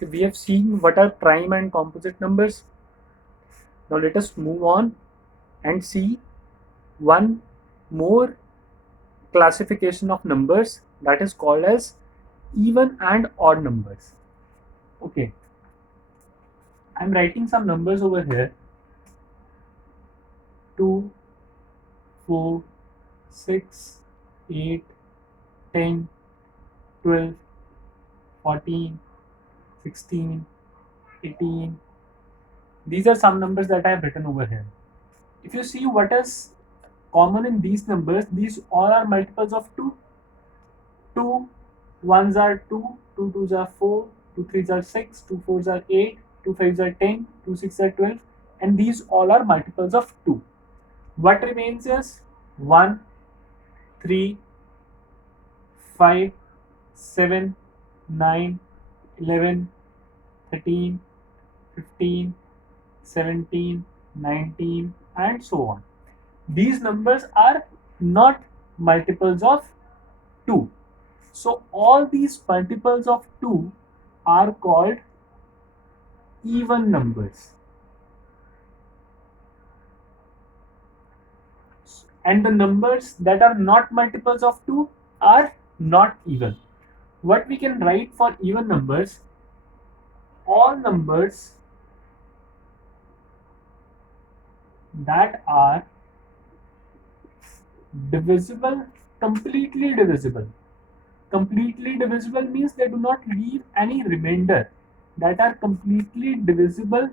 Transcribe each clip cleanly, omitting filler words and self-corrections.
We have seen what are prime and composite numbers. Now let us move on and see one more classification of numbers, that is called as even and odd numbers. Okay, I'm writing some numbers over here: 2, 4, 6, 8, 10, 12, 14, 16, 18. These are some numbers that I have written over here. If you see what is common in these numbers, these all are multiples of 2. 2 ones are 2, 2 twos are 4, 2 threes are 6, 2 fours are 8, 2 fives are 10, 2 sixes are 12, and these all are multiples of 2. What remains is 1, 3, 5, 7, 9, 11, 13, 15, 17, 19, and so on. These numbers are not multiples of 2. So all these multiples of 2 are called even numbers. And the numbers that are not multiples of 2 are not even. What we can write for even numbers: all numbers that are divisible, completely divisible. Completely divisible means they do not leave any remainder, that are completely divisible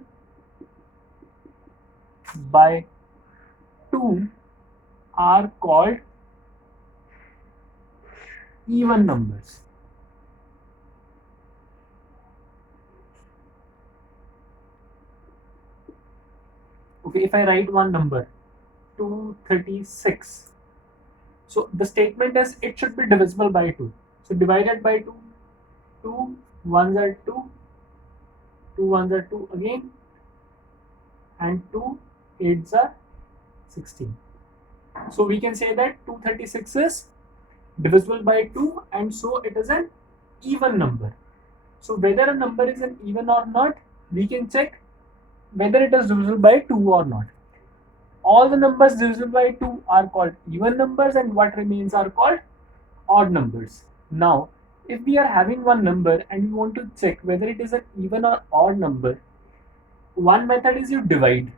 by 2 are called even numbers. Okay, if I write one number 236, so the statement is it should be divisible by 2. So divided by 2, 2 ones are 2, 2 ones are 2 again, and 2 eights are 16. So we can say that 236 is divisible by 2, and so it is an even number. So whether a number is an even or not, we can check whether it is divisible by 2 or not. All the numbers divisible by 2 are called even numbers, and what remains are called odd numbers. Now, if we are having one number and we want to check whether it is an even or odd number, one method is you divide.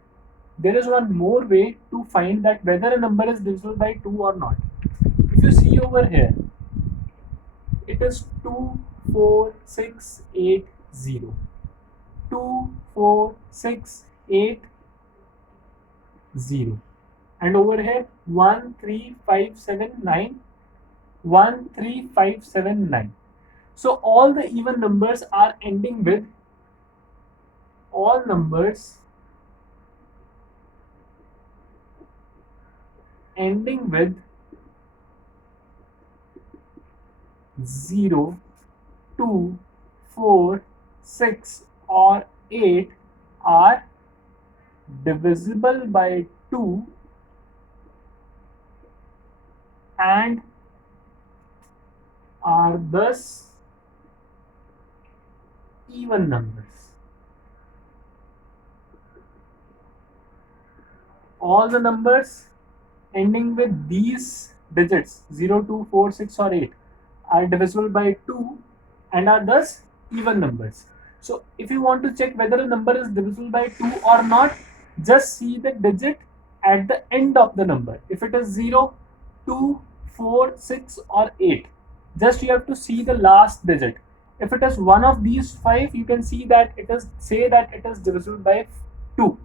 There is one more way to find that whether a number is divisible by 2 or not. If you see over here, it is 2, 4, 6, 8, 0. 2, 4, 6, 8, 0. And over here 1, 3, 5, 7, 9. 1, 3, 5, 7, 9. So all the even numbers are ending with, all numbers ending with 0, 2, 4, 6 or 8 are divisible by 2 and are thus even numbers. All the numbers ending with these digits 0, 2, 4, 6 or 8 are divisible by 2 and are thus even numbers. So if you want to check whether a number is divisible by 2 or not, just see the digit at the end of the number. If it is 0, 2, 4, 6 or 8, just you have to see the last digit. If it is one of these 5, you can see that it is, say that it is divisible by 2.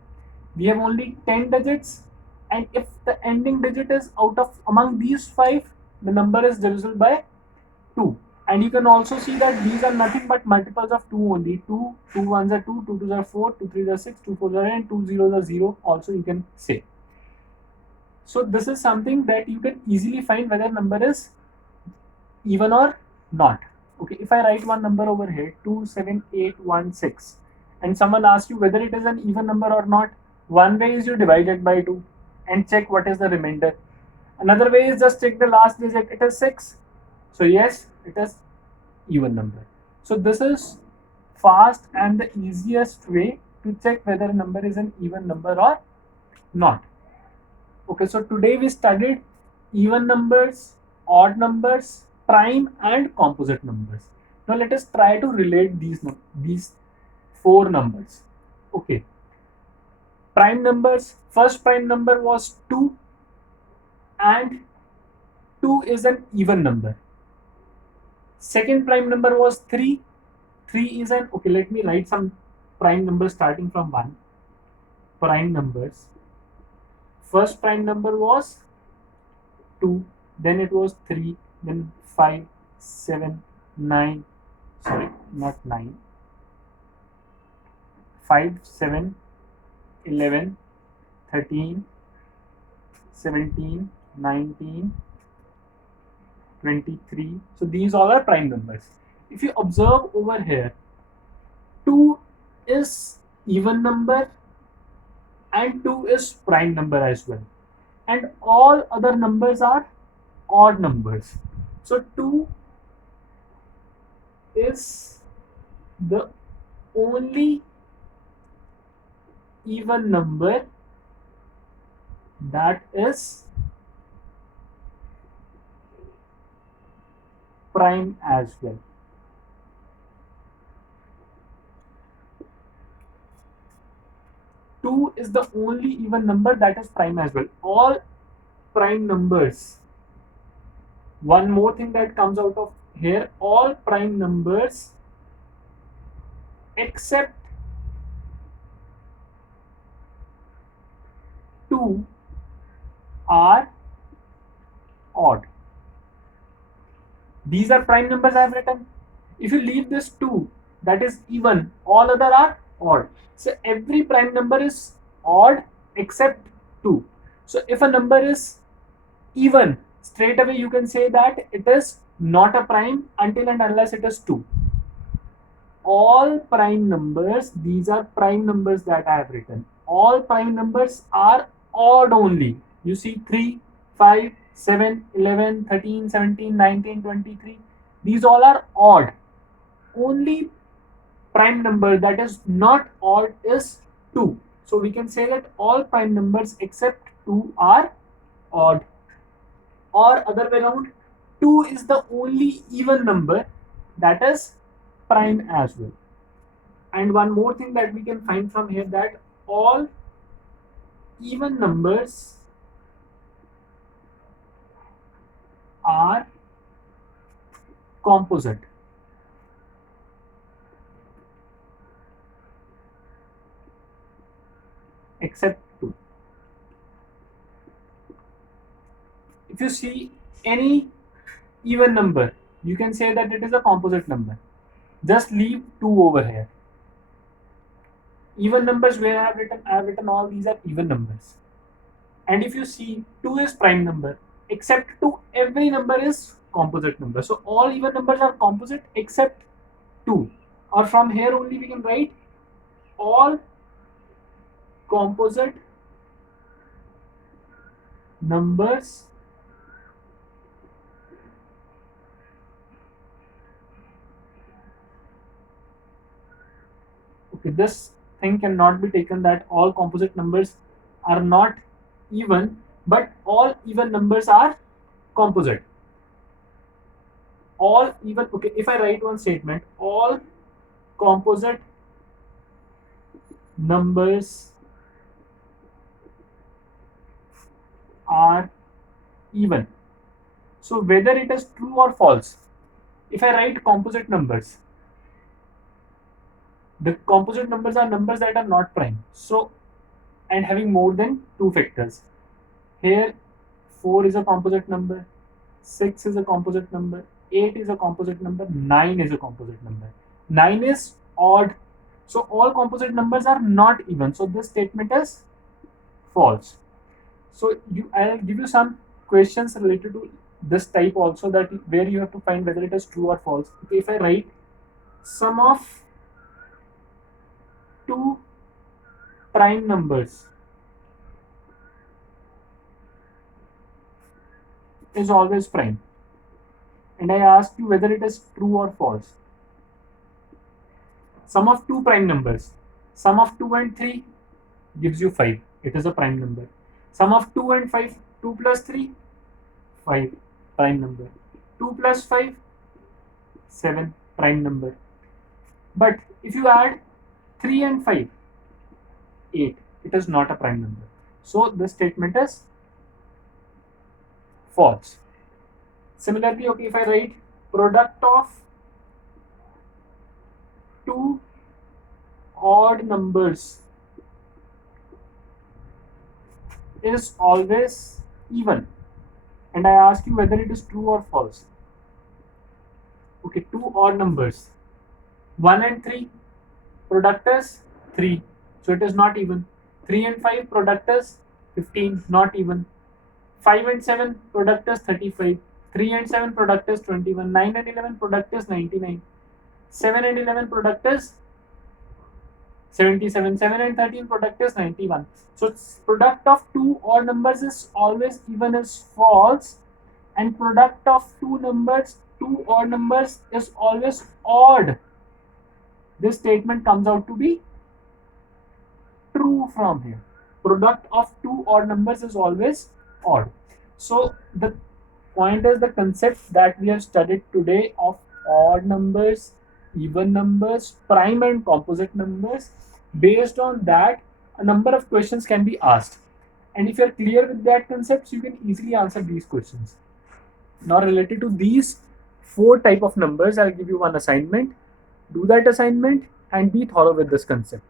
We have only 10 digits, and if the ending digit is out of among these 5, the number is divisible by 2. And you can also see that these are nothing but multiples of 2 only. 2, 2 ones are 2, 2 twos are 4, 2 threes are 6, 2 fours are 8, and 2 zeros are 0 also you can say. So this is something that you can easily find whether number is even or not. Okay, if I write one number over here 27816, and someone asks you whether it is an even number or not, one way is you divide it by 2 and check what is the remainder. Another way is just check the last digit, it is 6. So yes, it is even number. So this is fast and the easiest way to check whether a number is an even number or not. Okay, so today we studied even numbers, odd numbers, prime and composite numbers. Now let us try to relate these four numbers. Okay, prime numbers. First prime number was 2, and 2 is an even number. Second prime number was 3. 3 is an, okay, let me write some prime numbers starting from 1. Prime numbers. First prime number was 2, then it was 3, then 5, 7, 9, sorry, not 9, 5, 7, 11, 13, 17, 19, 23. So these all are prime numbers. If you observe over here, 2 is even number and 2 is prime number as well, and all other numbers are odd numbers. So 2 is the only even number that is prime as well. Two is the only even number that is prime as well. All prime numbers. One more thing that comes out of here, all prime numbers except 2 are odd. These are prime numbers I have written. If you leave this 2, that is even, all other are odd. So every prime number is odd except 2. So if a number is even, straight away you can say that it is not a prime until and unless it is 2. All prime numbers, these are prime numbers that I have written. All prime numbers are odd only. You see 3, 5, 7, 11, 13, 17, 19, 23. These all are odd. Only prime number that is not odd is 2. So we can say that all prime numbers except 2 are odd. Or other way around, 2 is the only even number that is prime as well. And one more thing that we can find from here, that all even numbers are composite. Except 2. If you see any even number, you can say that it is a composite number. Just leave 2 over here. Even numbers where I have written all these are even numbers. And if you see 2 is prime number, except 2, every number is composite number. So all even numbers are composite except 2. Or from here only we can write all composite numbers okay, this thing cannot be taken that all composite numbers are not even, but all even numbers are composite. All even, okay, if I write one statement, all composite numbers are even. So whether it is true or false, if I write composite numbers, the composite numbers are numbers that are not prime. So, and having more than 2 factors. Here 4 is a composite number, 6 is a composite number, 8 is a composite number, 9 is a composite number. 9 is odd. So all composite numbers are not even. So this statement is false. So I'll give you some questions related to this type also, that where you have to find whether it is true or false. Okay, if I write sum of 2 prime numbers is always prime, and I ask you whether it is true or false. Sum of two prime numbers. Sum of 2 and 3 gives you 5. It is a prime number. Sum of 2 and 5, 2 plus 3, 5, prime number. 2 plus 5, 7, prime number. But if you add 3 and 5, 8, it is not a prime number. So this statement is false. Similarly, okay, if I write product of two odd numbers is always even, and I ask you whether it is true or false. Okay, two odd numbers, 1 and 3, product is 3, so it is not even. 3 and 5, product is 15, not even. 5 and 7, product is 35. 3 and 7, product is 21. 9 and 11, product is 99. 7 and 11, product is 77. 7 and 13, product is 91. So product of two odd numbers is always even is false, and product of two odd numbers is always odd. This statement comes out to be true from here. Product of two odd numbers is always odd. So the point is the concept that we have studied today of odd numbers, even numbers, prime and composite numbers. Based on that, a number of questions can be asked. And if you are clear with that concepts, you can easily answer these questions. Now related to these four type of numbers, I'll give you one assignment. Do that assignment and be thorough with this concept.